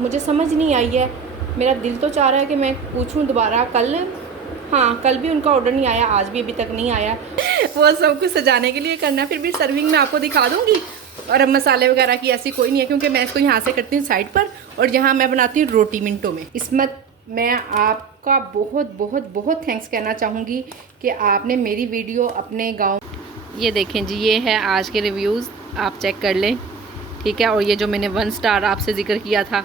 मुझे समझ नहीं आई है। मेरा दिल तो चाह रहा है कि मैं पूछूं दोबारा कल। हाँ, कल भी उनका ऑर्डर नहीं आया, आज भी अभी तक नहीं आया। वो सब कुछ सजाने के लिए करना, फिर भी सर्विंग में आपको दिखा दूँगी। और अब मसाले वगैरह की ऐसी कोई नहीं है, क्योंकि मैं इसको यहाँ से करती हूँ साइड पर, और यहाँ मैं बनाती हूँ रोटी मिनटों में। इसमत, मैं आपका बहुत बहुत बहुत थैंक्स कहना चाहूँगी कि आपने मेरी वीडियो अपने गाँव, ये देखें जी, ये है आज के रिव्यूज़, आप चेक कर लें, ठीक है। और ये जो मैंने 1 स्टार आपसे जिक्र किया था।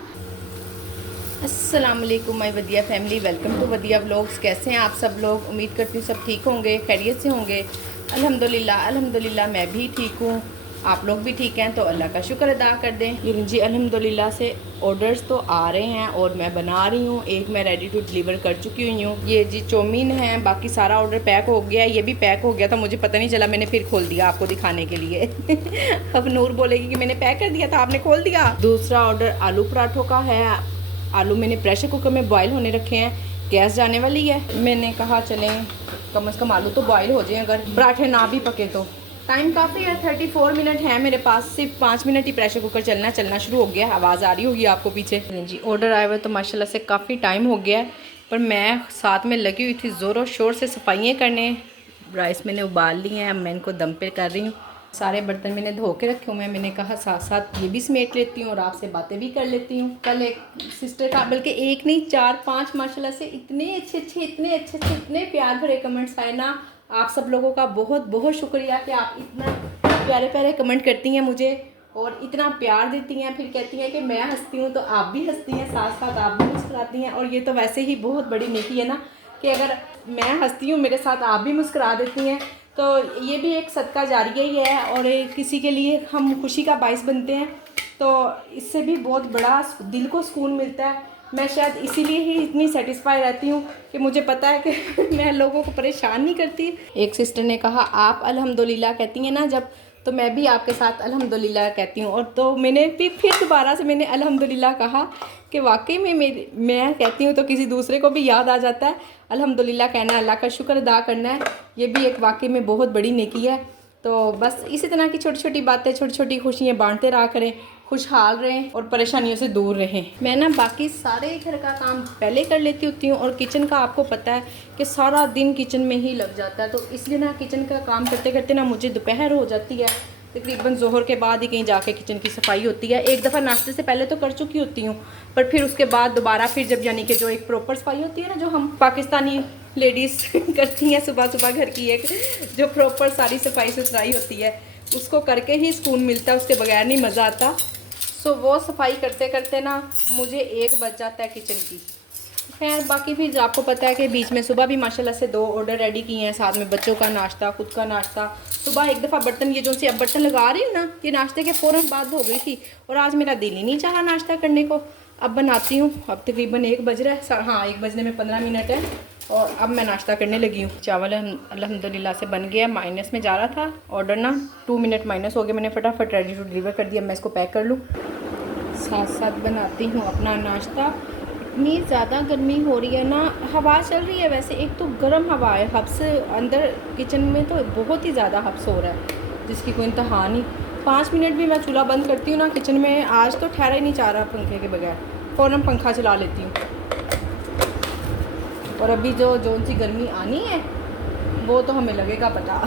अस्सलाम वालेकुम my Wadiya family, welcome to Wadiya vlogs. कैसे हैं आप सब लोग? उम्मीद करती हूँ सब ठीक होंगे, खैरियत से होंगे। अल्हम्दुलिल्लाह अल्हम्दुलिल्लाह मैं भी ठीक हूँ, आप लोग भी ठीक हैं तो अल्लाह का शुक्र अदा कर दें। ये जी अल्हम्दुलिल्लाह से ऑर्डर्स तो आ रहे हैं और मैं बना रही हूँ। एक मैं रेडी टू डिलीवर कर चुकी हुई हूँ। ये जी चौमीन है, बाकी सारा ऑर्डर पैक हो गया। ये भी पैक हो गया था, मुझे पता नहीं चला, मैंने फिर खोल दिया आपको दिखाने के लिए। अब नूर बोलेगी कि मैंने पैक कर दिया था, आपने खोल दिया। दूसरा ऑर्डर आलू पराठों का है। आलू मैंने प्रेशर कुकर में बॉयल होने रखे हैं, गैस जाने वाली है। मैंने कहा चलें कम से कम आलू तो बॉयल हो जाए, अगर पराठे ना भी पके तो। टाइम काफ़ी है, 34 मिनट है मेरे पास, सिर्फ 5 मिनट ही प्रेशर कुकर चलना शुरू हो गया। आवाज़ आ रही होगी आपको पीछे जी। ऑर्डर आए हुए तो माशाल्लाह से काफ़ी टाइम हो गया है, पर मैं साथ में लगी हुई थी ज़ोरों शोर से सफाइयाँ करने। राइस मैंने उबाल लिए हैं, अब मैं इनको दम पे कर रही हूँ। सारे बर्तन मैंने धो के रखे हुए हैं। मैंने कहा साथ साथ ये भी समेट लेती हूँ और आपसे बातें भी कर लेती हूँ। कल एक सिस्टर का, बल्कि एक नहीं 4-5 माशाल्लाह से इतने अच्छे इतने प्यार भरे कमेंट्स आए ना। आप सब लोगों का बहुत बहुत शुक्रिया कि आप इतना प्यारे प्यारे कमेंट करती हैं मुझे और इतना प्यार देती हैं। फिर कहती हैं कि मैं हंसती हूँ तो आप भी हंसती हैं, साथ साथ आप भी मुस्कुराती हैं। और ये तो वैसे ही बहुत बड़ी नेकी है ना, कि अगर मैं हंसती हूँ मेरे साथ आप भी मुस्कुरा देती हैं, तो ये भी एक सदका जारिया ही है और किसी के लिए हम खुशी का बाइस बनते हैं, तो इससे भी बहुत बड़ा दिल को सुकून मिलता है। मैं शायद इसीलिए ही इतनी सेटिस्फाई रहती हूँ कि मुझे पता है कि मैं लोगों को परेशान नहीं करती। एक सिस्टर ने कहा आप अल्हम्दुलिल्लाह कहती हैं ना जब, तो मैं भी आपके साथ अल्हम्दुलिल्लाह कहती हूँ। और तो मैंने भी फिर दोबारा से मैंने अल्हम्दुलिल्लाह कहा कि वाकई में मैं कहती हूँ तो किसी दूसरे को भी याद आ जाता है। अल्हम्दुलिल्लाह कहना, अल्लाह का शुक्र अदा करना है, ये भी एक वाकई में बहुत बड़ी नेकी है। तो बस इसी तरह की छोटी छोटी बातें, छोटी छोटी खुशियाँ बांटते रहा करें, खुशहाल रहें और परेशानियों से दूर रहें। मैं ना बाकी सारे घर का काम पहले कर लेती होती हूँ, और किचन का आपको पता है कि सारा दिन किचन में ही लग जाता है, तो इसलिए ना किचन का काम करते करते ना मुझे दोपहर हो जाती है। तकरीबन ज़ोहर के बाद ही कहीं जाके किचन की सफाई होती है। एक दफ़ा नाश्ते से पहले तो कर चुकी होती हूँ, पर फिर उसके बाद दोबारा फिर जब, यानी कि जो एक प्रॉपर सफाई होती है ना, जो हम पाकिस्तानी लेडीज़ करती हैं सुबह सुबह घर की, एक जो प्रॉपर सारी सफाई सुथराई होती है, उसको करके ही सुकून मिलता है, उसके बगैर नहीं मज़ा आता। सो वो सफाई करते करते ना मुझे 1 बज जाता है किचन की। खैर बाकी फिर आपको पता है कि बीच में सुबह भी माशाल्लाह से 2 ऑर्डर रेडी किए हैं, साथ में बच्चों का नाश्ता, खुद का नाश्ता। सुबह एक दफ़ा बर्तन, ये जो सी अब बर्तन लगा रही हूँ ना, ये नाश्ते के फ़ौरन बाद हो गई थी, और आज मेरा दिल ही नहीं चाहा नाश्ता करने को। अब बनाती हूँ, अब तकरीबन 1 बज रहा है, हाँ 1 बजने में 15 मिनट है, और अब मैं नाश्ता करने लगी हूँ। चावल अल्हम्दुलिल्लाह से बन गया, माइनस में जा रहा था ऑर्डर ना, 2 मिनट माइनस हो गया। मैंने फटाफट रेडी टू डिलीवर कर दिया। मैं इसको पैक कर लूँ, साथ साथ बनाती हूँ अपना नाश्ता। इतनी ज़्यादा गर्मी हो रही है ना, हवा चल रही है वैसे, एक तो गर्म हवा है, हब्स अंदर किचन में तो बहुत ही ज़्यादा हब्स हो रहा है जिसकी कोई इंतहा नहीं। 5 मिनट भी मैं चूल्हा बंद करती हूँ ना किचन में, आज तो ठहरा ही नहीं चाह रहा पंखे के बगैर, फ़ौरन पंखा चला लेती हूँ। और अभी जो सी गर्मी आनी है वो तो हमें लगेगा पता।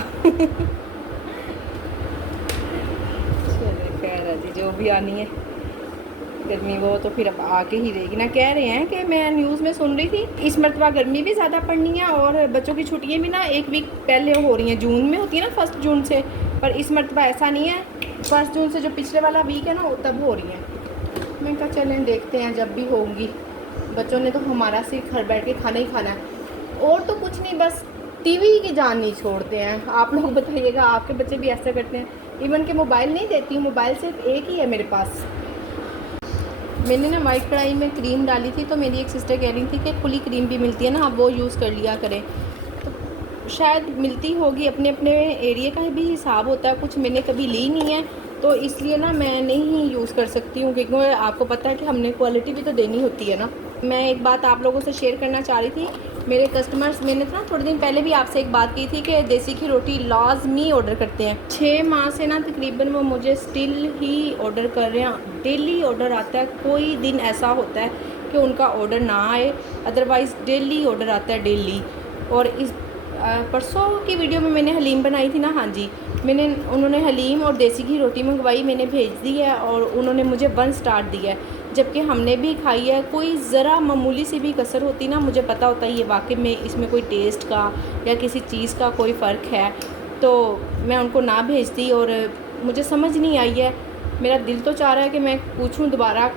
चलिए खैर है जी, जो भी आनी है गर्मी वो तो फिर अब आके ही रहेगी ना। कह रहे हैं कि मैं न्यूज़ में सुन रही थी इस मरतबा गर्मी भी ज़्यादा पड़नी है, और बच्चों की छुट्टियां भी ना 1 वीक पहले हो रही हैं, जून में होती है ना 1 जून से, पर इस मरतबा ऐसा नहीं है, 1 जून से जो पिछले वाला वीक है ना तब हो रही हैं। मैं कहा चलें देखते हैं जब भी होंगी। बच्चों ने तो हमारा सिर्फ घर बैठ के खाना ही खाना है, और तो कुछ नहीं, बस टीवी की जान नहीं छोड़ते हैं। आप लोग बताइएगा आपके बच्चे भी ऐसा करते हैं? इवन के मोबाइल नहीं देती हूँ, मोबाइल सिर्फ एक ही है मेरे पास। मैंने ना वाइट कढ़ाई में क्रीम डाली थी, तो मेरी एक सिस्टर कह रही थी कि खुली क्रीम भी मिलती है ना, आप वो यूज़ कर लिया करें। तो शायद मिलती होगी, अपने अपने एरिया का भी हिसाब होता है, कुछ मैंने कभी ली नहीं है, तो इसलिए ना मैं नहीं यूज़ कर सकती हूँ, क्योंकि आपको पता है कि हमने क्वालिटी भी तो देनी होती है ना। मैं एक बात आप लोगों से शेयर करना चाह रही थी, मेरे कस्टमर्स, मैंने ना थोड़े दिन पहले भी आपसे एक बात की थी कि देसी घी रोटी लाजमी ऑर्डर करते हैं। 6 माह से ना तकरीबन वो मुझे स्टिल ही ऑर्डर कर रहे हैं। डेली ऑर्डर आता है, कोई दिन ऐसा होता है कि उनका ऑर्डर ना आए, अदरवाइज़ डेली ऑर्डर आता है, डेली। और इस परसों की वीडियो में मैंने हलीम बनाई थी ना, हाँ जी, उन्होंने हलीम और देसी घी रोटी मंगवाई, मैंने भेज दी है और उन्होंने मुझे 1 स्टार दिया है, जबकि हमने भी खाई है। कोई ज़रा मामूली सी भी कसर होती ना, मुझे पता होता है ये वाकई में इसमें कोई टेस्ट का या किसी चीज़ का कोई फ़र्क है, तो मैं उनको ना भेजती। और मुझे समझ नहीं आई है, मेरा दिल तो चाह रहा है कि मैं पूछूं दोबारा।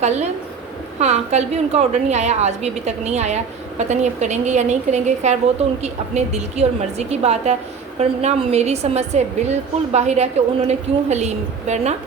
कल भी उनका ऑर्डर नहीं आया, आज भी अभी तक नहीं आया, पता नहीं अब करेंगे या नहीं करेंगे। खैर वो तो उनकी अपने दिल की और मर्ज़ी की बात है, पर ना मेरी समझ से बिल्कुल बाहर है कि उन्होंने क्यों हलीम वरना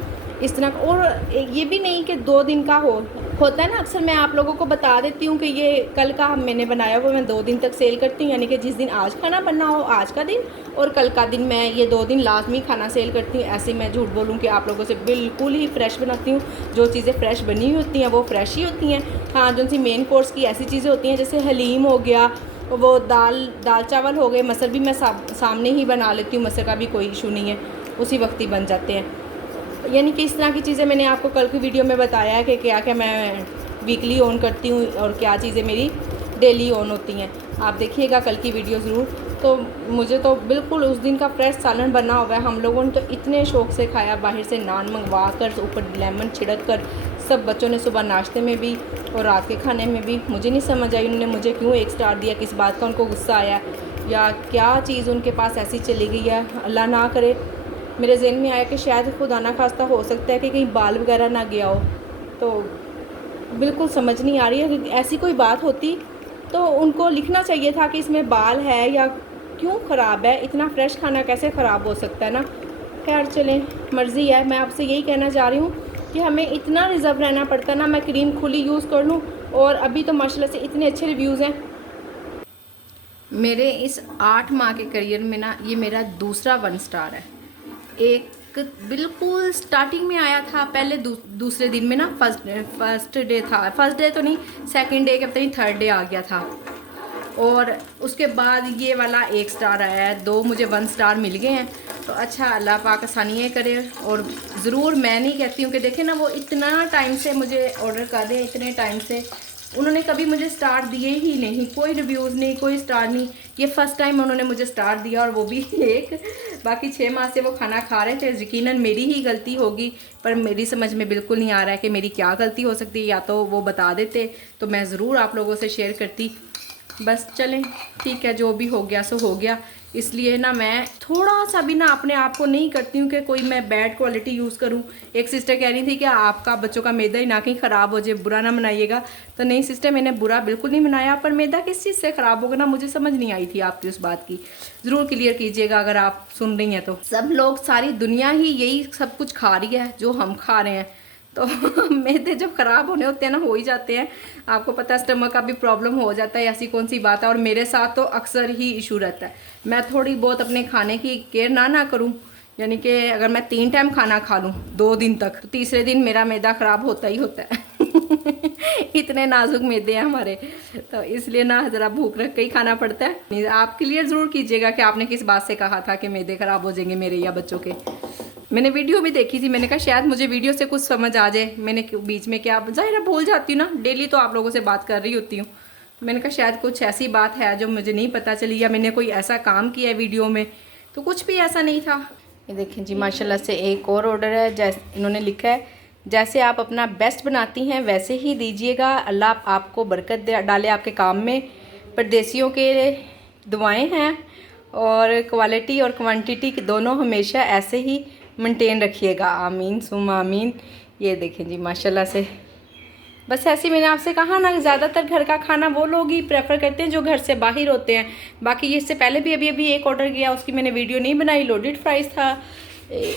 इस तरह। और ये भी नहीं कि 2 दिन का होता है ना, अक्सर मैं आप लोगों को बता देती हूँ कि ये कल का मैंने बनाया वो मैं 2 दिन तक सेल करती हूँ, यानी कि जिस दिन आज खाना बनना हो आज का दिन, और कल का दिन मैं ये 2 दिन लाजमी खाना सेल करती हूँ। ऐसे मैं झूठ बोलूँ कि आप लोगों से बिल्कुल ही फ्रेश बनाती हूँ। जो चीज़ें फ़्रेश बनी हुई होती हैं वो फ़्रेश ही होती हैं। हाँ, जो सी मेन कोर्स की ऐसी चीज़ें होती हैं जैसे हलीम हो गया, वो दाल चावल हो गए, मसर भी मैं सामने ही बना लेती हूँ, मसर का भी कोई इशू नहीं है, उसी वक्त ही बन जाते हैं। यानी कि इस तरह की चीज़ें मैंने आपको कल की वीडियो में बताया है कि क्या क्या मैं वीकली ऑन करती हूँ और क्या चीज़ें मेरी डेली ऑन होती हैं। आप देखिएगा कल की वीडियो ज़रूर। तो मुझे तो बिल्कुल उस दिन का फ्रेश सालन बना हुआ है। हम लोगों ने तो इतने शौक़ से खाया, बाहर से नान मंगवा कर, ऊपर लेमन छिड़क कर, सब बच्चों ने सुबह नाश्ते में भी और रात के खाने में भी। मुझे नहीं समझ आई उन्होंने मुझे क्यों 1 स्टार दिया, किस बात का उनको गुस्सा आया या क्या चीज़ उनके पास ऐसी चली गई है। अल्लाह ना करे, मेरे ज़हन में आया कि शायद खुदा ना खास्ता हो सकता है कि कहीं बाल वगैरह ना गया हो। तो बिल्कुल समझ नहीं आ रही है कि ऐसी कोई बात होती तो उनको लिखना चाहिए था कि इसमें बाल है या क्यों ख़राब है। इतना फ्रेश खाना कैसे ख़राब हो सकता है ना। खैर चलें, मर्ज़ी है। मैं आपसे यही कहना चाह रही हूँ कि हमें इतना रिज़र्व रहना पड़ता है ना। मैं क्रीम खुली यूज़ कर लूँ और अभी तो माशाल्लाह से इतने अच्छे रिव्यूज़ हैं। मेरे इस 8 माह के करियर में ना ये मेरा दूसरा 1 स्टार है। एक बिल्कुल स्टार्टिंग में आया था, पहले दूसरे दिन में ना फर्स्ट डे था, फर्स्ट डे तो नहीं, सेकंड डे के पता नहीं थर्ड डे आ गया था। और उसके बाद ये वाला 1 स्टार आया है, 2 मुझे 1 स्टार मिल गए हैं। तो अच्छा, अल्लाह पाक आसानियाँ करे। और ज़रूर मैं नहीं कहती हूँ कि देखें ना, वो इतना टाइम से मुझे ऑर्डर कर रहे हैं, इतने टाइम से उन्होंने कभी मुझे स्टार दिए ही नहीं, कोई रिव्यूज़ नहीं, कोई स्टार नहीं। ये फ़र्स्ट टाइम उन्होंने मुझे स्टार दिया और वो भी एक। बाकी 6 माह से वो खाना खा रहे थे। यकीनन मेरी ही गलती होगी, पर मेरी समझ में बिल्कुल नहीं आ रहा है कि मेरी क्या गलती हो सकती है। या तो वो बता देते तो मैं ज़रूर आप लोगों से शेयर करती। बस चलें, ठीक है, जो भी हो गया सो हो गया। इसलिए ना मैं थोड़ा सा भी ना अपने आप को नहीं करती हूँ कि कोई मैं बैड क्वालिटी यूज़ करूँ। एक सिस्टर कह रही थी कि आपका बच्चों का मैदा ही ना कहीं ख़राब हो जाए, बुरा ना मनाइएगा। तो नहीं सिस्टर, मैंने बुरा बिल्कुल नहीं मनाया, पर मैदा किस चीज़ से ख़राब होगा ना, मुझे समझ नहीं आई थी आपकी उस बात की। ज़रूर क्लियर कीजिएगा अगर आप सुन रही हैं तो। सब लोग, सारी दुनिया ही यही सब कुछ खा रही है जो हम खा रहे हैं। तो मैदे जब ख़राब होने होते हैं ना, हो ही जाते हैं। आपको पता है स्टमक का भी प्रॉब्लम हो जाता है, ऐसी कौन सी बात है। और मेरे साथ तो अक्सर ही इशू रहता है। मैं थोड़ी बहुत अपने खाने की केयर ना करूं, यानी कि अगर मैं 3 टाइम खाना खा लूं 2 दिन तक, तो तीसरे दिन मेरा मैदा ख़राब होता ही होता है। इतने नाजुक मैदे हैं हमारे, तो इसलिए ना ज़रा भूख रख के ही खाना पड़ता है। आप क्लियर ज़रूर कीजिएगा कि आपने किस बात से कहा था कि मैदे ख़राब हो जाएंगे मेरे या बच्चों के। मैंने वीडियो भी देखी थी, मैंने कहा शायद मुझे वीडियो से कुछ समझ आ जाए। मैंने बीच में क्या, ज़ाहिर भूल जाती हूँ ना, डेली तो आप लोगों से बात कर रही होती हूँ। मैंने कहा शायद कुछ ऐसी बात है जो मुझे नहीं पता चली, या मैंने कोई ऐसा काम किया है वीडियो में, तो कुछ भी ऐसा नहीं था। ये देखें जी, माशाल्लाह से एक और ऑर्डर है। जैसे इन्होंने लिखा है, जैसे आप अपना बेस्ट बनाती हैं वैसे ही दीजिएगा, अल्लाह आपको बरकत डाले आपके काम में। परदेसियों के दुआएँ हैं और क्वालिटी और क्वान्टिटी दोनों हमेशा ऐसे ही मेंटेन रखिएगा, आमीन सुम आमीन। ये देखें जी माशाल्लाह से। बस ऐसे मैंने आपसे कहा ना, ज़्यादातर घर का खाना वो लोग ही प्रेफर करते हैं जो घर से बाहर होते हैं। बाकी इससे पहले भी अभी एक ऑर्डर किया, उसकी मैंने वीडियो नहीं बनाई, लोडेड फ्राइज़ था।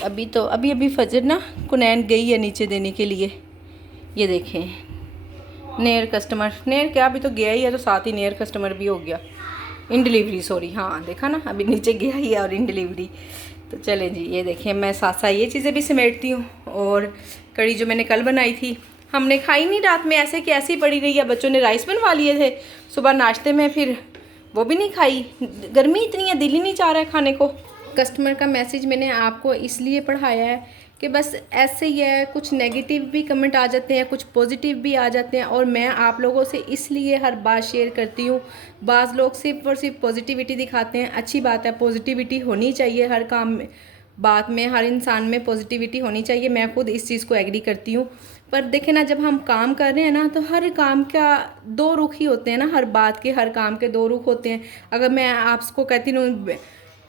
अभी फजर ना कुनैन गई है नीचे देने के लिए। ये देखें नेयर कस्टमर, नेयर क्या, अभी तो गया ही है, तो साथ ही नेयर कस्टमर भी हो गया, इन डिलीवरी सॉरी। हाँ देखा ना, अभी नीचे गया ही है और इन डिलीवरी। तो चलें जी, ये देखें मैं साथ साथ ये चीज़ें भी समेटती हूँ। और कड़ी जो मैंने कल बनाई थी हमने खाई नहीं, रात में ऐसे कि ऐसी पड़ी रही है। बच्चों ने राइस बनवा लिए थे सुबह नाश्ते में, फिर वो भी नहीं खाई। गर्मी इतनी है, दिल ही नहीं चाह रहा है खाने को। कस्टमर का मैसेज मैंने आपको इसलिए पढ़ाया है कि बस ऐसे ही है, कुछ नेगेटिव भी कमेंट आ जाते हैं, कुछ पॉजिटिव भी आ जाते हैं, और मैं आप लोगों से इसलिए हर बात शेयर करती हूँ। बाज़ लोग सिर्फ और सिर्फ पॉजिटिविटी दिखाते हैं, अच्छी बात है, पॉजिटिविटी होनी चाहिए हर काम में, बात में, हर इंसान में पॉजिटिविटी होनी चाहिए। मैं खुद इस चीज़ को एग्री करती हूँ। पर देखें ना, जब हम काम कर रहे हैं ना, तो हर काम का दो रुख ही होते हैं ना, हर बात के, हर काम के दो रुख होते हैं। अगर मैं आपको कहती हूँ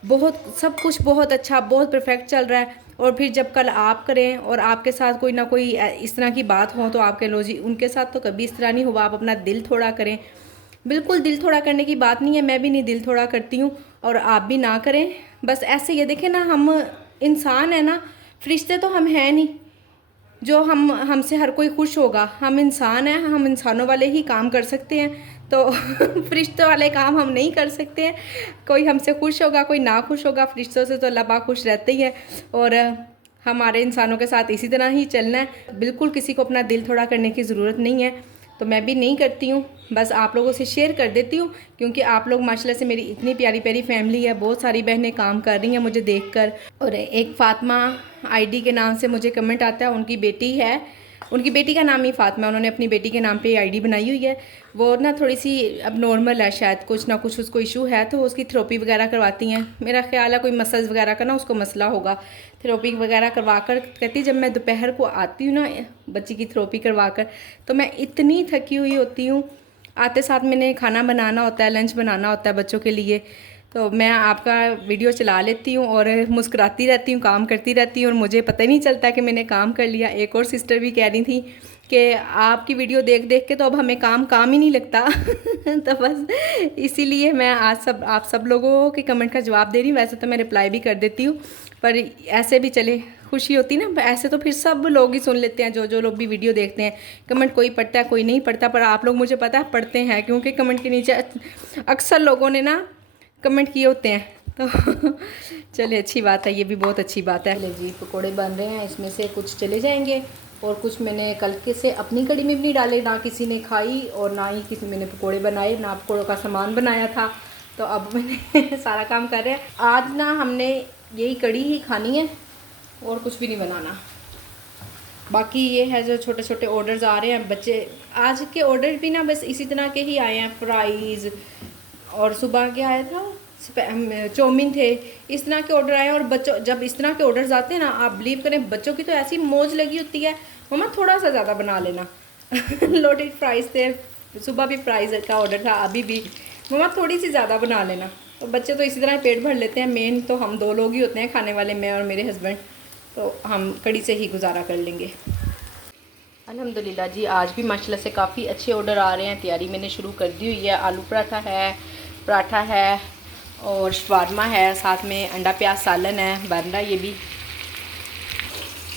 बहुत सब कुछ बहुत अच्छा, बहुत परफेक्ट चल रहा है, और फिर जब कल आप करें और आपके साथ कोई ना कोई इस तरह की बात हो, तो आप कह लो जी उनके साथ तो कभी इस तरह नहीं हुआ, आप अपना दिल थोड़ा करें। बिल्कुल दिल थोड़ा करने की बात नहीं है, मैं भी नहीं दिल थोड़ा करती हूँ, और आप भी ना करें। बस ऐसे ये देखें ना, हम इंसान है ना, फरिश्ते तो हम हैं नहीं जो हमसे हर कोई खुश होगा। हम इंसान हैं, हम इंसानों वाले ही काम कर सकते हैं, तो फरिश्तों वाले काम हम नहीं कर सकते हैं। कोई हमसे खुश होगा, कोई ना खुश होगा, फरिश्तों से तो अल्लाह पाक खुश रहते ही है, और हमारे इंसानों के साथ इसी तरह ही चलना है। बिल्कुल किसी को अपना दिल थोड़ा करने की ज़रूरत नहीं है, तो मैं भी नहीं करती हूँ। बस आप लोगों से शेयर कर देती हूँ, क्योंकि आप लोग माशाल्लाह से, मेरी इतनी प्यारी प्यारी फैमिली है, बहुत सारी बहनें काम कर रही हैं मुझे देखकर। और एक फ़ातिमा आईडी के नाम से मुझे कमेंट आता है, उनकी बेटी है, उनकी बेटी का नाम ही फ़ातिमा, उन्होंने अपनी बेटी के नाम पे आईडी बनाई हुई है। वो ना थोड़ी सी अब नॉर्मल है, शायद कुछ ना कुछ उसको इशू है, तो उसकी थेरेपी वगैरह करवाती हैं। मेरा ख्याल है कोई मसल्स वगैरह का ना उसको मसला होगा। थेरेपी वगैरह करवा कर कहती, जब मैं दोपहर को आती हूँ ना बच्ची की थेरेपी करवा कर, तो मैं इतनी थकी हुई होती हूँ। आते साथ मैंने खाना बनाना होता है, लंच बनाना होता है बच्चों के लिए, तो मैं आपका वीडियो चला लेती हूँ और मुस्कुराती रहती हूँ, काम करती रहती हूँ, और मुझे पता ही नहीं चलता कि मैंने काम कर लिया। एक और सिस्टर भी कह रही थी कि आपकी वीडियो देख देख के तो अब हमें काम ही नहीं लगता। तो बस इसीलिए मैं आज आप सब लोगों के कमेंट का जवाब दे रही हूँ। वैसे तो मैं रिप्लाई भी कर देती हूँ, पर ऐसे भी चले, खुशी होती ना। ऐसे तो फिर सब लोग ही सुन लेते हैं, जो लोग भी वीडियो देखते हैं। कमेंट कोई पढ़ता है, कोई नहीं पढ़ता, पर आप लोग मुझे पता है पढ़ते हैं, क्योंकि कमेंट के नीचे अक्सर लोगों ने ना कमेंट किए होते हैं। तो चलिए अच्छी बात है, ये भी बहुत अच्छी बात है। चलिए जी, पकोड़े बन रहे हैं, इसमें से कुछ चले जाएंगे और कुछ मैंने कल के से अपनी कड़ी में भी नहीं डाले, ना किसी ने खाई और ना ही किसी मैंने पकोड़े बनाए, ना पकोड़ों का सामान बनाया था। तो अब मैंने सारा काम कर रहे हैं। आज ना हमने यही कड़ी ही खानी है और कुछ भी नहीं बनाना। बाकी ये है जो छोटे छोटे ऑर्डर्स आ रहे हैं, बच्चे आज के ऑर्डर भी ना बस इसी तरह के ही आए हैं, फ्राइज़, और सुबह क्या आया था, चाउमीन थे, इस तरह के ऑर्डर आए। और बच्चों, जब इस तरह के ऑर्डर्स आते हैं ना, आप बिलीव करें, बच्चों की तो ऐसी मौज लगी होती है, मम्मा थोड़ा सा ज़्यादा बना लेना। लोडेड फ्राइज़ थे, सुबह भी फ्राइज़ का ऑर्डर था, अभी भी मम्मा थोड़ी सी ज़्यादा बना लेना। तो बच्चे तो इसी तरह पेट भर लेते हैं। मेन तो हम दो लोग ही होते हैं खाने वाले, मैं और मेरे हस्बैंड, तो हम कड़ी से ही गुजारा कर लेंगे। अल्हम्दुलिल्लाह जी, आज भी माशाल्लाह से काफ़ी अच्छे ऑर्डर आ रहे हैं। तैयारी मैंने शुरू कर दी हुई है। आलू पराठा है और शवारमा है, साथ में अंडा प्याज सालन है बन रहा, ये भी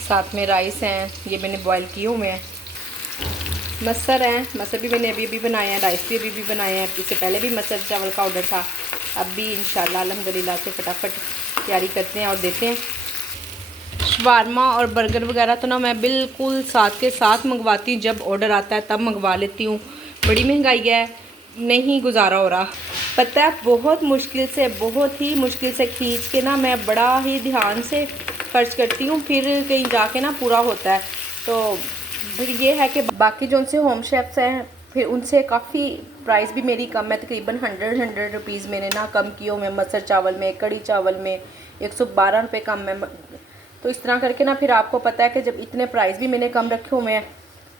साथ में राइस हैं, ये मैंने बॉईल किए हुए हैं। मसर हैं, मसर भी मैंने अभी बनाए हैं, राइस भी अभी बनाए हैं। इससे पहले भी मसर चावल का ऑर्डर था। अब भी इंशाल्लाह अल्हम्दुलिल्लाह से फटाफट तैयारी करते हैं और देते हैं। शवारमा और बर्गर वगैरह तो ना मैं बिल्कुल साथ के साथ मंगवाती हूँ, जब ऑर्डर आता है तब मंगवा लेती हूँ। बड़ी महंगाई है, नहीं गुजारा हो रहा, पता है, बहुत ही मुश्किल से खींच के ना मैं बड़ा ही ध्यान से खर्च करती हूँ, फिर कहीं जाके ना पूरा होता है। तो फिर ये है कि बाकी जो उनसे होम शेफ्स हैं, फिर उनसे काफ़ी प्राइस भी मेरी कम है, तकरीबन 100 रुपीज़ मैंने ना कम किए हुए मसर चावल में, कड़ी चावल में 112 रुपये कम है। तो इस तरह करके ना फिर आपको पता है कि जब इतने प्राइस भी मैंने कम रखे हुए हैं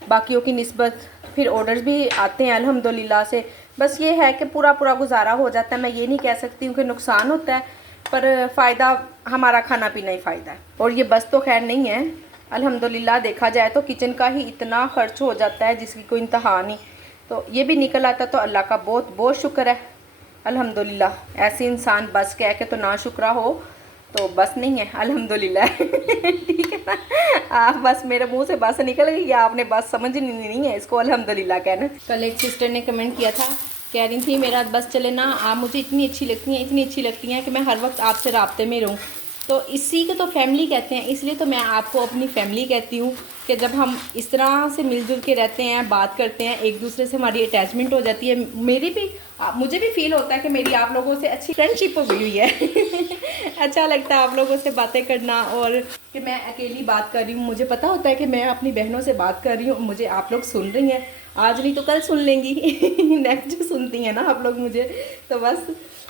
बाकियों की निस्बत, फिर ऑर्डर्स भी आते हैं अल्हम्दुलिल्लाह से। बस ये है कि पूरा गुजारा हो जाता है। मैं ये नहीं कह सकती हूँ कि नुकसान होता है, पर फ़ायदा हमारा खाना पीना ही फ़ायदा है। और ये बस तो खैर नहीं है, अल्हम्दुलिल्लाह देखा जाए तो किचन का ही इतना खर्च हो जाता है जिसकी कोई इंतहा नहीं। तो ये भी निकल आता तो अल्लाह का बहुत शुक्र है अल्हम्दुलिल्लाह। ऐसे इंसान बस कह के तो ना शुक्रा हो तो बस नहीं है अल्हम्दुलिल्लाह। ठीक है ना, आप बस मेरे मुंह से बस निकल गई, आपने बस समझ नहीं है इसको अल्हम्दुलिल्लाह कहना। कल एक सिस्टर ने कमेंट किया था, कह रही थी मेरा बस चले ना, आप मुझे इतनी अच्छी लगती हैं कि मैं हर वक्त आपसे राब्ते में रहूँ। तो इसी को तो फैमिली कहते हैं, इसलिए तो मैं आपको अपनी फैमिली कहती हूँ। कि जब हम इस तरह से मिलजुल के रहते हैं, बात करते हैं, एक दूसरे से हमारी अटैचमेंट हो जाती है। मुझे भी फील होता है कि मेरी आप लोगों से अच्छी फ्रेंडशिप हो गई हुई है। अच्छा लगता है आप लोगों से बातें करना, और कि मैं अकेली बात कर रही हूँ, मुझे पता होता है कि मैं अपनी बहनों से बात कर रही हूँ, मुझे आप लोग सुन रही हैं, आज नहीं तो कल सुन लेंगी। नेक्स्ट डे सुनती हैं ना आप लोग मुझे, तो बस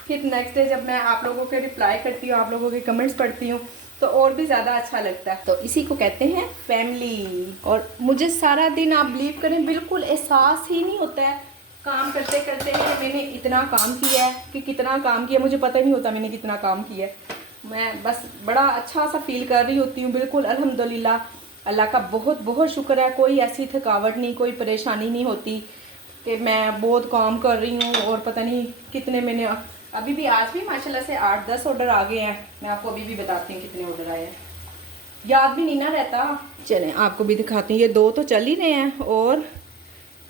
फिर नेक्स्ट डे जब मैं आप लोगों के रिप्लाई करती हूँ, आप लोगों के कमेंट्स पढ़ती हूँ, तो और भी ज़्यादा अच्छा लगता है। तो इसी को कहते हैं फैमिली। और मुझे सारा दिन, आप बिलीव करें, बिल्कुल एहसास ही नहीं होता है काम करते करते कि मैंने इतना काम किया है, कि कितना काम किया, मुझे पता ही नहीं होता मैंने कितना काम किया है। मैं बस बड़ा अच्छा सा फील कर रही होती हूँ, बिल्कुल अल्हम्दुलिल्लाह, अल्लाह का बहुत बहुत शुक्र है। कोई ऐसी थकावट नहीं, कोई परेशानी नहीं होती कि मैं बहुत काम कर रही हूँ और पता नहीं कितने मैंने, अभी भी आज भी माशाल्लाह से 8-10 ऑर्डर आ गए हैं। मैं आपको अभी भी बताती हूँ कितने ऑर्डर आए हैं, याद भी नहीं ना रहता। चलें आपको भी दिखाती हूँ, ये 2 तो चल ही रहे हैं, और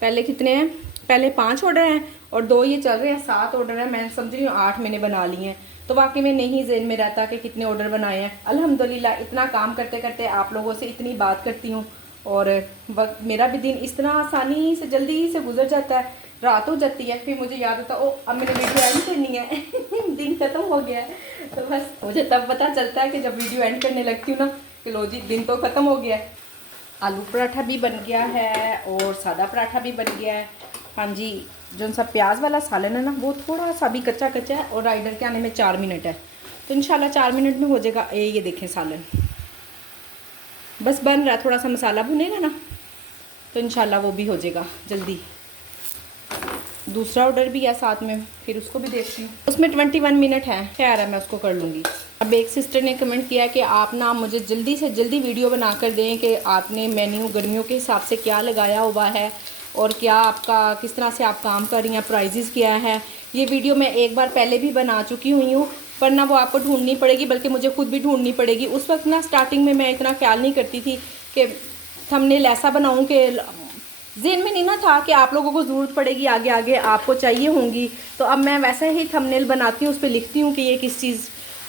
पहले कितने हैं, पहले 5 ऑर्डर हैं और 2 ये चल रहे हैं, 7 ऑर्डर हैं। मैं समझ रही हूँ 8 मैंने बना लिए हैं, तो वाकई में नहीं ज़हन में रहता कि कितने ऑर्डर बनाए हैं। अल्हम्दुलिल्लाह इतना काम करते करते आप लोगों से इतनी बात करती हूँ, और वक्त मेरा भी दिन इस तरह आसानी से जल्दी से गुजर जाता है। रात हो जाती है, फिर मुझे याद आता है, ओ अब मैंने वीडियो एंड करनी है। दिन खत्म हो गया है, तो बस मुझे तब पता चलता है कि जब वीडियो एंड करने लगती हूँ ना, कि लो जी दिन तो ख़त्म हो गया है। आलू पराठा भी बन गया है और सादा पराठा भी बन गया है। हाँ जी, जो सा प्याज वाला सालन है ना, वो थोड़ा सा भी कच्चा कच्चा है, और राइडर के आने में 4 मिनट है, तो इंशाल्लाह 4 मिनट में हो जाएगा। ये देखें सालन बस बन रहा है, थोड़ा सा मसाला भुनेगा ना, तो इंशाल्लाह वो भी हो जाएगा जल्दी। दूसरा ऑर्डर भी है साथ में, फिर उसको भी देखती हूँ, उसमें 21 मिनट है, खैर है मैं उसको कर लूँगी। अब एक सिस्टर ने कमेंट किया कि आप ना मुझे जल्दी से जल्दी वीडियो बना कर दें कि आपने मेन्यू गर्मियों के हिसाब से क्या लगाया हुआ है, और क्या आपका किस तरह से आप काम कर रही हैं, प्राइजेज़ क्या है। ये वीडियो मैं एक बार पहले भी बना चुकी हुई हूँ, पर ना वो आपको ढूंढनी पड़ेगी, बल्कि मुझे खुद भी ढूंढनी पड़ेगी। उस वक्त ना स्टार्टिंग में मैं इतना ख्याल नहीं करती थी कि थंबनेल ऐसा बनाऊँ कि ज़हन में नहीं ना था कि आप लोगों को ज़रूरत पड़ेगी, आगे आगे आपको चाहिए होंगी। तो अब मैं वैसे ही थंबनेल बनाती हूँ, उस पर लिखती हूँ कि ये किस चीज़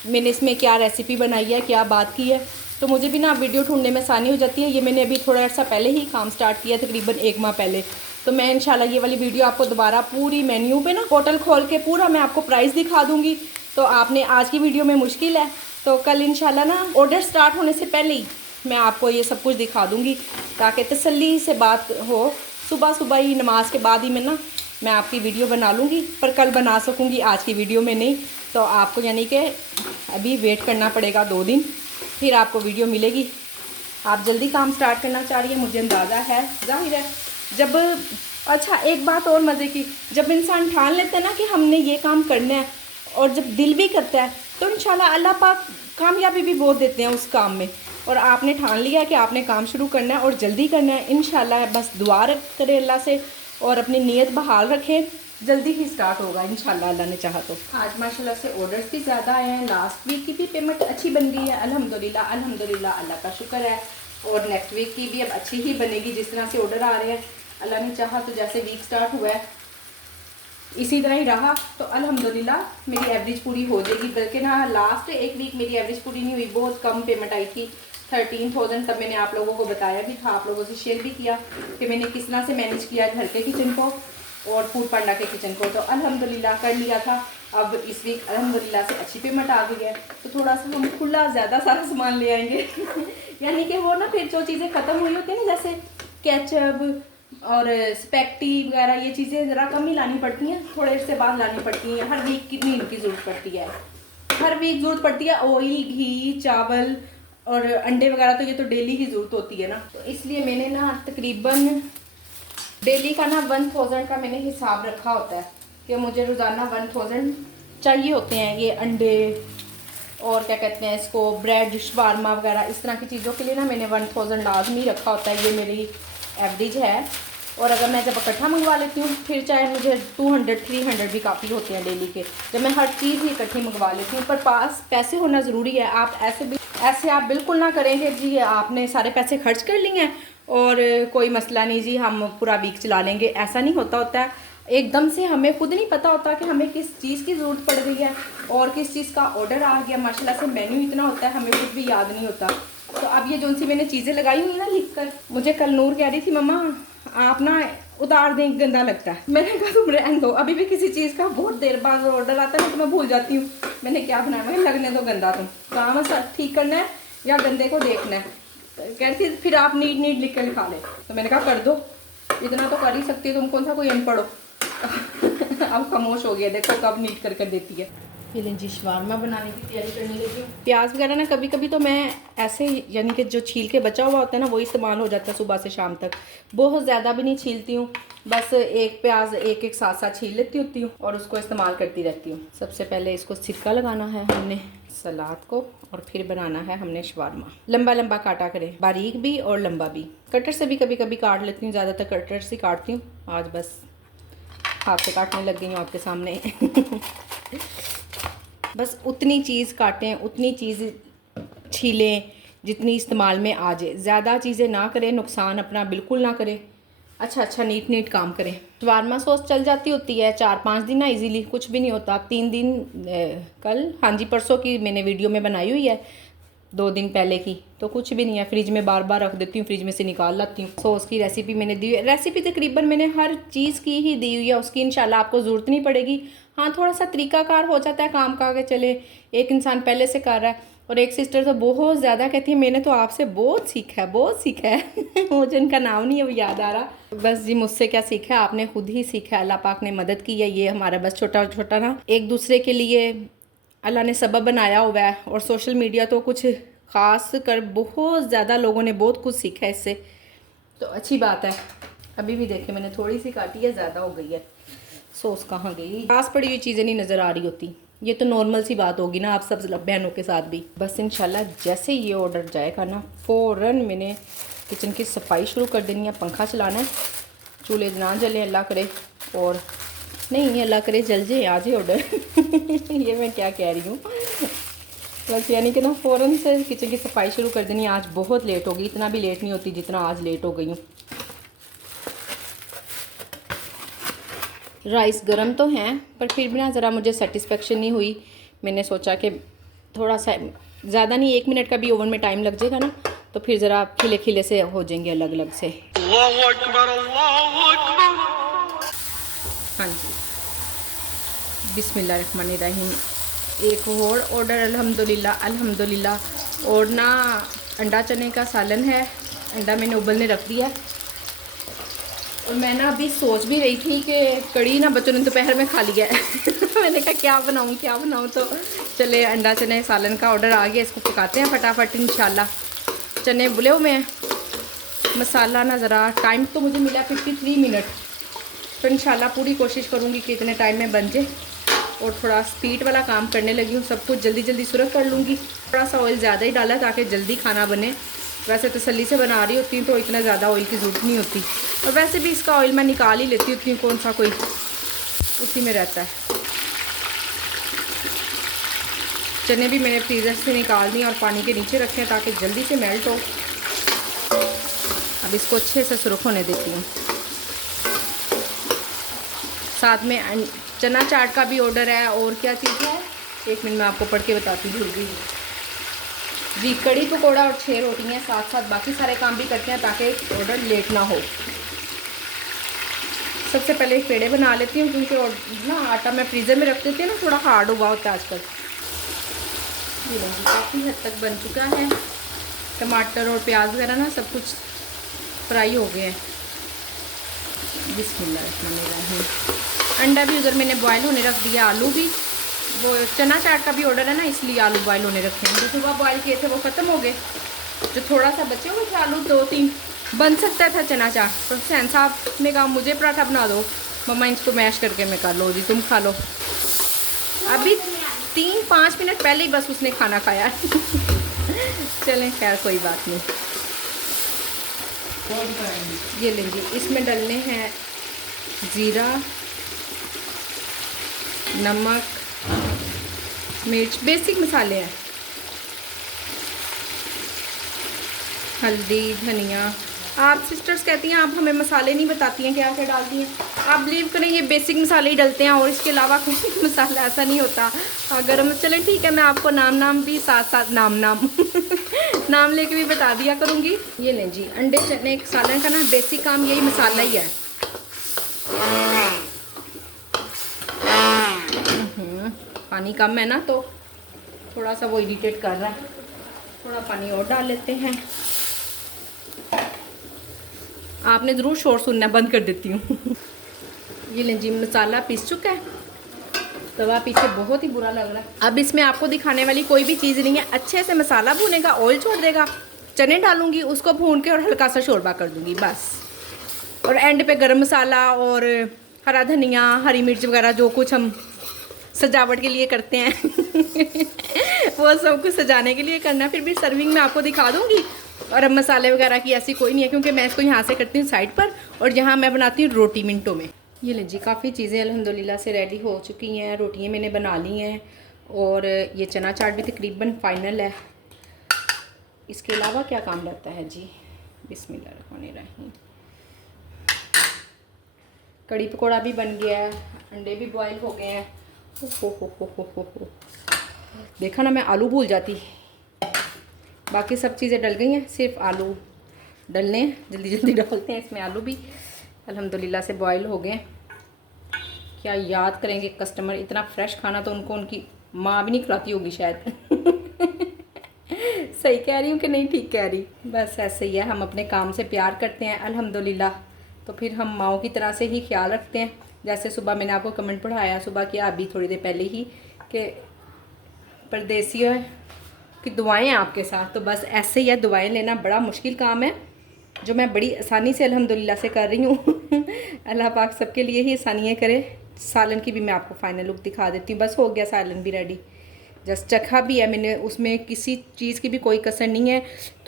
मैंने इसमें क्या रेसिपी बनाई है, क्या बात की है, तो मुझे भी ना वीडियो ढूंढने में आसानी हो जाती है। ये मैंने अभी थोड़ा सा पहले ही काम स्टार्ट किया, तकरीबन 1 माह पहले। तो मैं इंशाल्लाह ये वाली वीडियो आपको दोबारा पूरी मेन्यू पे ना होटल खोल के पूरा मैं आपको प्राइस दिखा दूँगी। तो आपने आज की वीडियो में मुश्किल है, तो कल इंशाल्लाह ना ऑर्डर स्टार्ट होने से पहले ही मैं आपको ये सब कुछ दिखा दूँगी, ताकि तसल्ली से बात हो। सुबह सुबह ही नमाज के बाद ही मैं आपकी वीडियो बना लूँगी, पर कल बना सकूँगी, आज की वीडियो में नहीं। तो आपको यानी कि अभी वेट करना पड़ेगा 2 दिन, फिर आपको वीडियो मिलेगी। आप जल्दी काम स्टार्ट करना चाह रही है, मुझे अंदाज़ा है, जाहिर है। जब अच्छा एक बात और मज़े की, जब इंसान ठान लेता है ना कि हमने ये काम करना है, और जब दिल भी करता है, तो इंशाल्लाह अल्लाह पाक कामयाबी भी बहुत देते हैं उस काम में। और आपने ठान लिया कि आपने काम शुरू करना है और जल्दी करना है, इंशाल्लाह बस दुआ करें अल्लाह से और अपनी नीयत बहाल रखें, जल्दी ही स्टार्ट होगा इंशाल्लाह अल्लाह ने चाहा तो। आज माशाल्लाह से ऑर्डर्स भी ज़्यादा आए हैं, लास्ट वीक की भी पेमेंट अच्छी बन गई है, अल्हम्दुलिल्लाह अल्हम्दुलिल्लाह, अल्लाह का शुक्र है। और नेक्स्ट वीक की भी अब अच्छी ही बनेगी, जिस तरह से ऑर्डर आ रहे हैं, अल्लाह ने चाहा तो जैसे वीक स्टार्ट हुआ है इसी तरह ही रहा, तो अल्हम्दुलिल्लाह मेरी एवरेज पूरी हो जाएगी। बल्कि ना लास्ट एक वीक मेरी एवरेज पूरी नहीं हुई, बहुत कम पेमेंट आई थी, 13,000। तब मैंने आप लोगों को बताया भी था, आप लोगों से शेयर भी किया कि मैंने किस तरह से मैनेज किया घर के किचन को और फूड पांडा के किचन को, तो अल्हम्दुलिल्लाह कर लिया था। अब इस वीक अल्हम्दुलिल्लाह से अच्छी पेमेंट आ गई है, तो थोड़ा सा हम खुला ज़्यादा सारा सामान ले आएंगे। यानी कि वो ना फिर जो चीज़ें ख़त्म हुई होती हैं ना, जैसे केचप और स्पेगेटी वगैरह, ये चीज़ें ज़रा कम ही लानी पड़ती हैं, थोड़े से बाद लानी पड़ती हैं। हर वीक कितनी इनकी ज़रूरत पड़ती है, हर वीक ज़रूरत पड़ती है। ऑयल, घी, चावल और अंडे वगैरह, तो ये तो डेली की ज़रूरत होती है ना, तो इसलिए मैंने ना तकरीबन डेली का ना 1000 का मैंने हिसाब रखा होता है कि मुझे रोज़ाना 1000 चाहिए होते हैं। ये अंडे और क्या कहते हैं इसको, ब्रेड, शवारमा वगैरह, इस तरह की चीज़ों के लिए ना मैंने 1000 लाजमी रखा होता है, ये मेरी एवरेज है। और अगर मैं जब इकट्ठा मंगवा लेती हूँ, फिर चाहे मुझे 200-300 भी काफ़ी होते हैं डेली के, जब मैं हर चीज़ ही इकट्ठी मंगवा लेती हूँ। पर पास पैसे होना ज़रूरी है। आप ऐसे आप बिल्कुल ना करेंगे जी आपने सारे पैसे खर्च कर लिए हैं और कोई मसला नहीं जी हम पूरा वीक चला लेंगे, ऐसा नहीं होता है। एकदम से हमें खुद नहीं पता होता कि हमें किस चीज़ की ज़रूरत पड़ रही है और किस चीज़ का ऑर्डर आ गया। माशाल्लाह से मेन्यू इतना होता है, हमें कुछ भी याद नहीं होता। तो अब ये जो सी मैंने चीज़ें लगाई हुई ना लिख कर, मुझे कल नूर कह रही थी मम्मा आप ना उतार दें, गंदा लगता है। मैंने कहा तुम रहने दो, अभी भी किसी चीज़ का बहुत देर बाद ऑर्डर आता है ना तो मैं भूल जाती हूँ मैंने क्या बनाया। मैं लगने दो गंदा, तुम काम ठीक करना है या गंदे को देखना है। कहती फिर आप नीट नीट लिख कर लिखा ले, तो मैंने कहा कर दो, इतना तो कर ही सकती है तुम, कौन सा कोई अनपढ़ हो। अब खामोश हो गया, देखो कब नीट कर कर देती है। ये लें जी शवारमा बनाने की तैयारी करने लगी हूँ। प्याज वगैरह ना कभी कभी तो मैं ऐसे यानी कि जो छील के बचा हुआ होता है ना वही इस्तेमाल हो जाता है सुबह से शाम तक। बहुत ज़्यादा भी नहीं छीलती हूँ, बस एक प्याज एक एक साथ साथ छील लेती होती हूँ और उसको इस्तेमाल करती रहती हूँ। सबसे पहले इसको सिरका लगाना है हमने सलाद को, और फिर बनाना है हमने शवारमा। लंबा लंबा काटा करें, बारीक भी और लंबा भी। कटर से भी कभी कभी काट लेती हूँ, ज़्यादातर कटर से काटती हूँ। आज बस हाथ से काटने लग गई हूँ आपके सामने। बस उतनी चीज़ काटें, उतनी चीज़ छीलें जितनी इस्तेमाल में आ जाए। ज़्यादा चीज़ें ना करें, नुकसान अपना बिल्कुल ना करें। अच्छा नीट नीट काम करें। शवारमा सॉस चल जाती होती है 4-5 दिन ना इजीली, कुछ भी नहीं होता। 3 दिन कल हाँ जी परसों की मैंने वीडियो में बनाई हुई है, 2 दिन पहले की, तो कुछ भी नहीं है। फ्रिज में बार बार रख देती हूँ, फ्रिज में से निकाल लाती हूँ। सॉस की रेसिपी मैंने दी है, रेसिपी तकरीबन मैंने हर चीज़ की ही दी हुई है, उसकी इंशाल्लाह आपको ज़रूरत नहीं पड़ेगी। हाँ थोड़ा सा तरीकाकार हो जाता है काम का, आगे चले एक इंसान पहले से कर रहा है। और एक सिस्टर तो बहुत ज़्यादा कहती है मैंने तो आपसे बहुत सीखा है, बहुत सीखा है। मुझे उनका नाम नहीं है वो याद आ रहा। बस जी मुझसे क्या सीखा है, आपने खुद ही सीखा है, अल्लाह पाक ने मदद की है। ये हमारा बस छोटा छोटा ना एक दूसरे के लिए अल्लाह ने सबब बनाया हुआ है। और सोशल मीडिया तो कुछ ख़ास कर बहुत ज़्यादा लोगों ने बहुत कुछ सीखा है इससे, तो अच्छी बात है। अभी भी देखे मैंने थोड़ी सी काटी है, ज़्यादा हो गई है। सॉस कहाँ गई, पास पड़ी हुई चीज़ें नहीं नज़र आ रही होती। ये तो नॉर्मल सी बात होगी ना आप सब बहनों के साथ भी। बस इंशाल्लाह जैसे ये ऑर्डर जाएगा ना फ़ौरन मैंने किचन की सफाई शुरू कर देनी है। पंखा चलाना है, चूल्हे ना जले अल्लाह करे, और नहीं अल्लाह करे जल जाए आज ही ऑर्डर। ये मैं क्या कह रही हूँ, बस यानी कि ना फ़ौरन से किचन की सफाई शुरू कर देनी। आज बहुत लेट हो गई, इतना भी लेट नहीं होती जितना आज लेट हो गई हूँ। राइस गरम तो हैं पर फिर भी ना ज़रा मुझे सेटिस्फेक्शन नहीं हुई। मैंने सोचा कि थोड़ा सा ज़्यादा नहीं, 1 मिनट का भी ओवन में टाइम लग जाएगा ना तो फिर ज़रा खिले खिले से हो जाएंगे अलग अलग से। अल्लाहु अकबर, अल्लाहु अकबर। हाँ जी बिस्मिल्लाहिर्रहमानिर्रहीम। एक और ऑर्डर अल्हम्दुलिल्लाह अल्हम्दुलिल्लाह। और ना अंडा चने का सालन है, अंडा मैंने उबलने रख दिया। और मैं ना अभी सोच भी रही थी कि कड़ी ना बच्चों ने दोपहर में खा लिया है। मैंने कहा क्या बनाऊँ, तो चले अंडा चने सालन का ऑर्डर आ गया, इसको पकाते हैं फटाफट इंशाल्लाह। चने बुले हुए हैं, मसाला ना ज़रा टाइम तो मुझे मिला 53 मिनट, तो इंशाल्लाह पूरी कोशिश करूँगी कि इतने टाइम में बन जाए। और थोड़ा स्पीड वाला काम करने लगी हूँ, सब कुछ जल्दी जल्दी सुरख कर लूँगी। थोड़ा सा ऑयल ज़्यादा ही डाला ताकि जल्दी खाना बने। वैसे तसल्ली से बना रही होती हूँ तो इतना ज़्यादा ऑयल की ज़रूरत नहीं होती, और वैसे भी इसका ऑयल मैं निकाल ही लेती होती हूँ, कौन सा कोई उसी में रहता है। चने भी मैंने फ्रीज़र से निकाल दिए और पानी के नीचे रखे हैं ताकि जल्दी से मेल्ट हो। अब इसको अच्छे से सुरख होने देती हूँ। साथ में चना चाट का भी ऑर्डर है। और क्या चीज़ है, 1 मिनट में आपको पढ़ के बताती हूँ जल्दी जी। कड़ी पकौड़ा और 6 रोटियाँ, साथ साथ बाकी सारे काम भी करते हैं ताकि ऑर्डर लेट ना हो। सबसे पहले पेड़े बना लेती हूँ क्योंकि ना आटा मैं फ्रीज़र में रख देती हूँ ना, थोड़ा हार्ड हुआ होता है आजकल। जी नहीं काफ़ी हद तक बन चुका है। टमाटर और प्याज वगैरह ना सब कुछ फ्राई हो गए हैं। बिस्मिल्लाहिर्रहमानिर्रहीम। अंडा भी उधर मैंने बॉयल होने रख दिया, आलू भी। वो चना चाट का भी ऑर्डर है ना, इसलिए आलू बॉयल होने रखे हैं। जो सुबह बॉयल किए थे वो ख़त्म हो गए, जो थोड़ा सा बचे हुए थे आलू 2-3 बन सकता था चना चाट। तो हुसैन साहब ने कहा मुझे पराठा बना दो मम्मा, इसको मैश करके मैं कर लो जी तुम खा लो। अभी 3-5 मिनट पहले ही बस उसने खाना खाया। चलें खैर कोई बात नहीं। ये लेंगे, इसमें डालने हैं ज़ीरा, नमक, मिर्च, बेसिक मसाले हैं, हल्दी, धनिया, आप सिस्टर्स कहती हैं आप हमें मसाले नहीं बताती हैं क्या क्या डालती हैं। आप बिलीव करें ये बेसिक मसाले ही डलते हैं और इसके अलावा कोई मसाला ऐसा नहीं होता। अगर चलें ठीक है, मैं आपको नाम भी साथ साथ नाम नाम लेके भी बता दिया करूँगी। ये लें जी, अंडे चने सालन का ना बेसिक काम यही मसाला ही है। पानी कम है ना तो थोड़ा सा वो इरिटेट कर रहा है, थोड़ा पानी और डाल लेते हैं। आपने ज़रूर शोर सुनना बंद कर देती हूँ। ये लें जी, मसाला पीस चुका है, तवा पीछे बहुत ही बुरा लग रहा है। अब इसमें आपको दिखाने वाली कोई भी चीज़ नहीं है, अच्छे से मसाला भूनेगा, ऑयल छोड़ देगा, चने डालूंगी, उसको भून के और हल्का सा शोरबा कर दूंगी बस। और एंड पे गरम मसाला और हरा धनिया, हरी मिर्च वगैरह जो कुछ हम सजावट के लिए करते हैं वो सब कुछ सजाने के लिए करना। फिर भी सर्विंग में आपको दिखा दूंगी। और अब मसाले वगैरह की ऐसी कोई नहीं है क्योंकि मैं इसको यहाँ से करती हूँ साइड पर, और यहाँ मैं बनाती हूँ रोटी मिनटों में। ये ले जी, काफ़ी चीज़ें अल्हम्दुलिल्लाह से रेडी हो चुकी हैं, रोटियाँ मैंने बना ली हैं और ये चना चाट भी तकरीबन फाइनल है। इसके अलावा क्या काम रहता है जी, बिस्मिल्लाहिर्रहमानिर्रहीम। कड़ी पकौड़ा भी बन गया है, अंडे भी बॉयल हो गए हैं। हो। देखा ना, मैं आलू भूल जाती, बाकी सब चीज़ें डल गई हैं, सिर्फ आलू डलने हैं। जल्दी जल्दी डालते हैं इसमें, आलू भी अल्हम्दुलिल्लाह से बॉयल हो गए। क्या याद करेंगे कस्टमर, इतना फ्रेश खाना तो उनको उनकी माँ भी नहीं खिलाती होगी शायद सही कह रही हूँ कि नहीं ठीक कह रही? बस ऐसे ही है, हम अपने काम से प्यार करते हैं अल्हम्दुलिल्लाह, तो फिर हम माँओं की तरह से ही ख्याल रखते हैं। जैसे सुबह मैंने आपको कमेंट पढ़ाया, सुबह किया अभी थोड़ी देर पहले ही, कि परदेसियों की दुआएं आपके साथ, तो बस ऐसे ही है। दुआएं लेना बड़ा मुश्किल काम है, जो मैं बड़ी आसानी से अल्हम्दुलिल्लाह से कर रही हूँ अल्लाह पाक सबके लिए ही आसानियाँ करे। सालन की भी मैं आपको फाइनल लुक दिखा देती हूँ। बस हो गया, सालन भी रेडी, जस्ट चखा भी है मैंने, उसमें किसी चीज़ की भी कोई कसर नहीं है।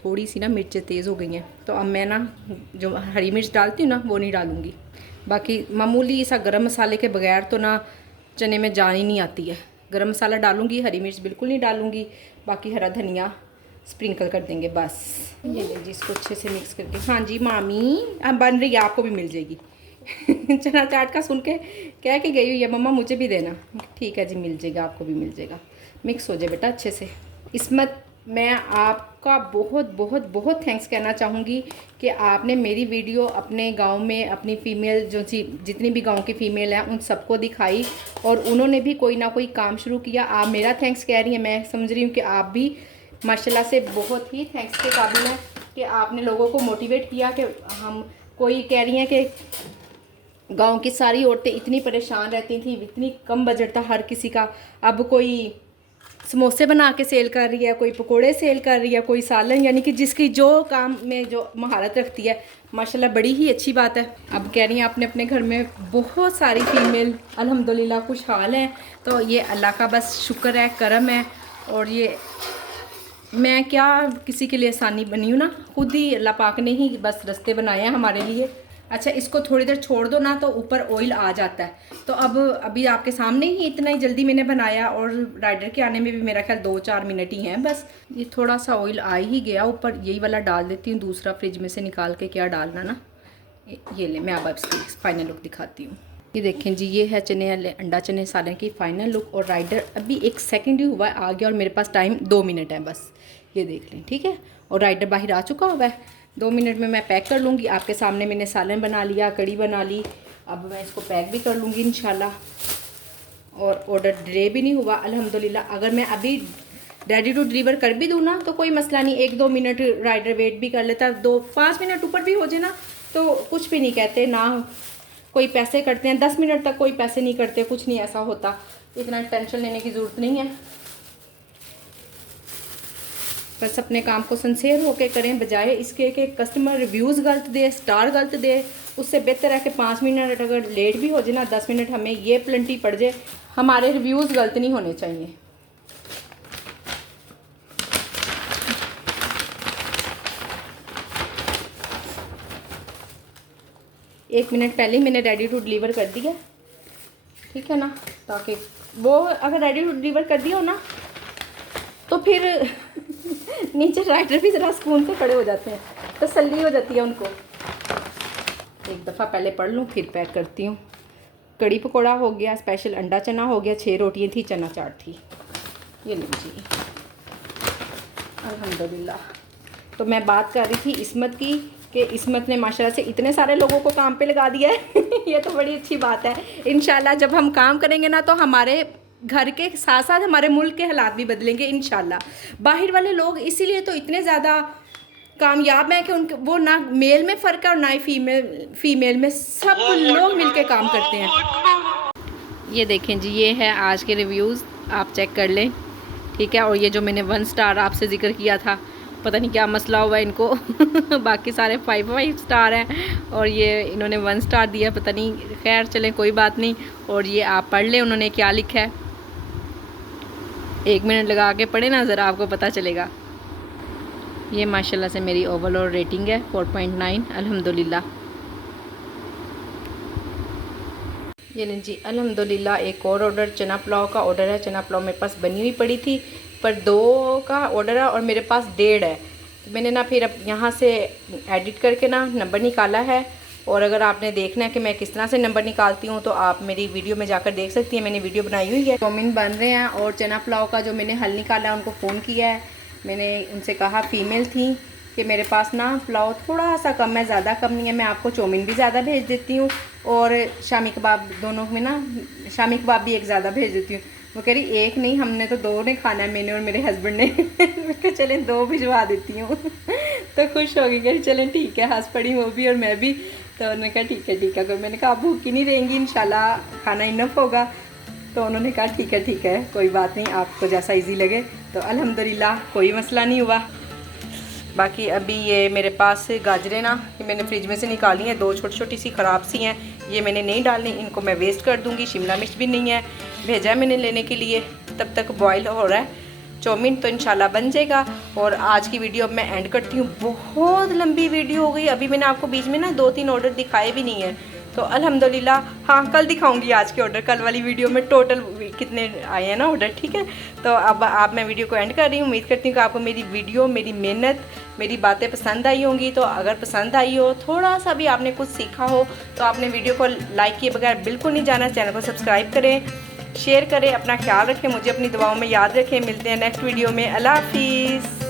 थोड़ी सी ना मिर्चें तेज़ हो गई हैं, तो अब मैं ना जो हरी मिर्च डालती हूँ ना वो नहीं डालूँगी। बाकी मामूली सा गरम मसाले के बगैर तो ना चने में जान ही नहीं आती है। गरम मसाला डालूँगी, हरी मिर्च बिल्कुल नहीं डालूँगी, बाकी हरा धनिया स्प्रिंकल कर देंगे बस। ये ले जी, इसको अच्छे से मिक्स करके। हाँ जी मामी, अब बन रही है, आपको भी मिल जाएगी चना चाट का सुन के कह के गई हुई है मम्मा मुझे भी देना। ठीक है जी, मिल जाएगा, आपको भी मिल जाएगा। मिक्स हो जाए बेटा अच्छे से। इसमत, मैं आपका बहुत बहुत बहुत थैंक्स कहना चाहूँगी कि आपने मेरी वीडियो अपने गांव में अपनी फ़ीमेल जितनी भी गांव की फ़ीमेल हैं उन सबको दिखाई, और उन्होंने भी कोई ना कोई काम शुरू किया। आप मेरा थैंक्स कह रही हैं, मैं समझ रही हूँ कि आप भी माशाल्लाह से बहुत ही थैंक्स के काबिल हैं कि आपने लोगों को मोटिवेट किया। कि हम, कोई कह रही हैं कि गांव की सारी औरतें इतनी परेशान रहती थी, इतनी कम बजट था हर किसी का, अब कोई समोसे बना के सेल कर रही है, कोई पकोड़े सेल कर रही है, कोई सालन, यानी कि जिसकी जो काम में जो महारत रखती है माशाल्लाह बड़ी ही अच्छी बात है। अब कह रही हैं आपने अपने घर में बहुत सारी फीमेल अल्हम्दुलिल्लाह खुशहाल हैं, तो ये अल्लाह का बस शुक्र है, करम है। और ये मैं क्या किसी के लिए आसानी बनी हूँ ना, खुद ही अल्लाह पाक ने ही बस रास्ते बनाए हैं हमारे लिए। अच्छा, इसको थोड़ी देर छोड़ दो ना तो ऊपर ऑयल आ जाता है। तो अब अभी आपके सामने ही इतना ही जल्दी मैंने बनाया, और राइडर के आने में भी मेरा ख्याल 2-4 मिनट ही हैं बस। ये थोड़ा सा ऑयल आ ही गया ऊपर, यही वाला डाल देती हूँ, दूसरा फ्रिज में से निकाल के क्या डालना ना। ये ले, मैं अब इसकी फाइनल लुक दिखाती हूँ। ये देखें जी, ये है चने अंडा चने सालन की फ़ाइनल लुक, और राइडर अभी 1 सेकंड ही हुआ आ गया, और मेरे पास टाइम 2 मिनट है बस, ये देख लें ठीक है। और राइडर बाहर आ चुका हुआ है, 2 मिनट में मैं पैक कर लूँगी। आपके सामने मैंने सालन बना लिया, कड़ी बना ली, अब मैं इसको पैक भी कर लूँगी इंशाल्लाह। और ऑर्डर डिले भी नहीं हुआ अल्हम्दुलिल्लाह। अगर मैं अभी रेडी टू डिलीवर कर भी दूँ ना तो कोई मसला नहीं, 1-2 मिनट राइडर वेट भी कर लेता, 2-5 मिनट ऊपर भी हो जाए ना तो कुछ भी नहीं कहते ना। कोई पैसे करते हैं 10 मिनट तक, कोई पैसे नहीं करते, कुछ नहीं ऐसा होता, इतना टेंशन लेने की ज़रूरत नहीं है। बस अपने काम को सिंसियर होकर करें, बजाय इसके कि कस्टमर रिव्यूज़ गलत दे, स्टार गलत दे। उससे बेहतर है कि 5 मिनट अगर लेट भी हो जाए ना, 10 मिनट हमें ये प्लेंटी पड़ जाए, हमारे रिव्यूज़ गलत नहीं होने चाहिए। एक मिनट पहले ही मैंने रेडी टू डिलीवर कर दिया, ठीक है ना, ताकि वो अगर रेडी टू डिलीवर कर दिया हो ना तो फिर नीचे राइटर भी ज़रा सुकून से खड़े हो जाते हैं, तसल्ली हो जाती है उनको। एक दफ़ा पहले पढ़ लूँ फिर पैक करती हूँ। कड़ी पकौड़ा हो गया, स्पेशल अंडा चना हो गया, 6 रोटियाँ थी, चना चाट थी। ये लीजिए, अल्हम्दुलिल्लाह। तो मैं बात कर रही थी इस्मत की कि इस्मत ने माशाल्लाह से इतने सारे लोगों को काम पे लगा दिया है। ये तो बड़ी अच्छी बात है। इंशाल्लाह जब हम काम करेंगे ना तो हमारे घर के साथ साथ हमारे मुल्क के हालात भी बदलेंगे इंशाल्लाह। बाहर वाले लोग इसीलिए तो इतने ज़्यादा कामयाब हैं कि उनके वो ना मेल में फ़र्क है और ना ही फीमेल में, सब लोग मिलके काम करते हैं। ये देखें जी, ये है आज के रिव्यूज़, आप चेक कर लें, ठीक है। और ये जो मैंने 1 स्टार आपसे ज़िक्र किया था, पता नहीं क्या मसला हुआ इनको बाकी सारे 5 स्टार हैं और ये इन्होंने 1 स्टार दिया, पता नहीं। खैर चलें, कोई बात नहीं। और ये आप पढ़ लें उन्होंने क्या लिखा है, 1 मिनट लगा के पढ़े ना ज़रा, आपको पता चलेगा। ये माशाल्लाह से मेरी ओवरऑल रेटिंग है 4.9, अल्हम्दुलिल्लाह। ये नहीं जी, अल्हम्दुलिल्लाह। एक और ऑर्डर चना पुलाव का ऑर्डर है। चना पुलाव मेरे पास बनी हुई पड़ी थी, पर 2 का ऑर्डर है और मेरे पास 1.5 है। तो मैंने ना फिर अब यहाँ से एडिट करके ना नंबर निकाला है। और अगर आपने देखना है कि मैं किस तरह से नंबर निकालती हूँ तो आप मेरी वीडियो में जाकर देख सकती हैं, मैंने वीडियो बनाई हुई है। चाउमीन बन रहे हैं और चना पुलाव का जो मैंने हल निकाला है उनको फ़ोन किया है। मैंने उनसे कहा, फ़ीमेल थी, कि मेरे पास ना पुलाव थोड़ा सा कम है, ज़्यादा कम नहीं है, मैं आपको चाउमीन भी ज़्यादा भेज देती हूँ और शामी कबाब, दोनों में ना शामी कबाब भी एक ज़्यादा भेज देती हूँ। वो कह रही 1 नहीं, हमने तो 2 ने खाना है, मैंने और मेरे हस्बैंड ने। मैं चलें 2 भिजवा देती हूँ। तो खुश हो गई, कह रही चलें ठीक है, हंस पड़ी वो भी और मैं भी। तो उन्होंने कहा ठीक है ठीक है। मैंने कहा आप भूखी नहीं रहेंगी, इंशाल्लाह खाना इनफ होगा। तो उन्होंने कहा ठीक है कोई बात नहीं, आपको जैसा इजी लगे। तो अल्हम्दुलिल्लाह कोई मसला नहीं हुआ। बाकी अभी ये मेरे पास गाजरें ना, ये मैंने फ्रिज में से निकाली हैं, 2 छोटी सी ख़राब सी हैं, ये मैंने नहीं डालनी, इनको मैं वेस्ट कर दूँगी। शिमला मिर्च भी नहीं है, भेजा है मैंने लेने के लिए। तब तक बॉयल हो रहा है चाउमीन, तो इंशाल्लाह बन जाएगा। और आज की वीडियो अब मैं एंड करती हूँ, बहुत लंबी वीडियो हो गई। अभी मैंने आपको बीच में ना 2-3 ऑर्डर दिखाए भी नहीं है, तो अल्हम्दुलिल्लाह। हाँ, कल दिखाऊंगी आज के ऑर्डर, कल वाली वीडियो में टोटल कितने आए हैं ना ऑर्डर, ठीक है। तो अब मैं वीडियो को एंड कर रही हूँ। उम्मीद करती हूँ कि आपको मेरी वीडियो, मेरी मेहनत, मेरी बातें पसंद आई होंगी। तो अगर पसंद आई हो, थोड़ा सा भी आपने कुछ सीखा हो, तो आपने वीडियो को लाइक किए बगैर बिल्कुल नहीं जाना। चैनल को सब्सक्राइब करें, शेयर करें, अपना ख्याल रखें, मुझे अपनी दुआओं में याद रखें। मिलते हैं नेक्स्ट वीडियो में। अल्लाह हाफिज़।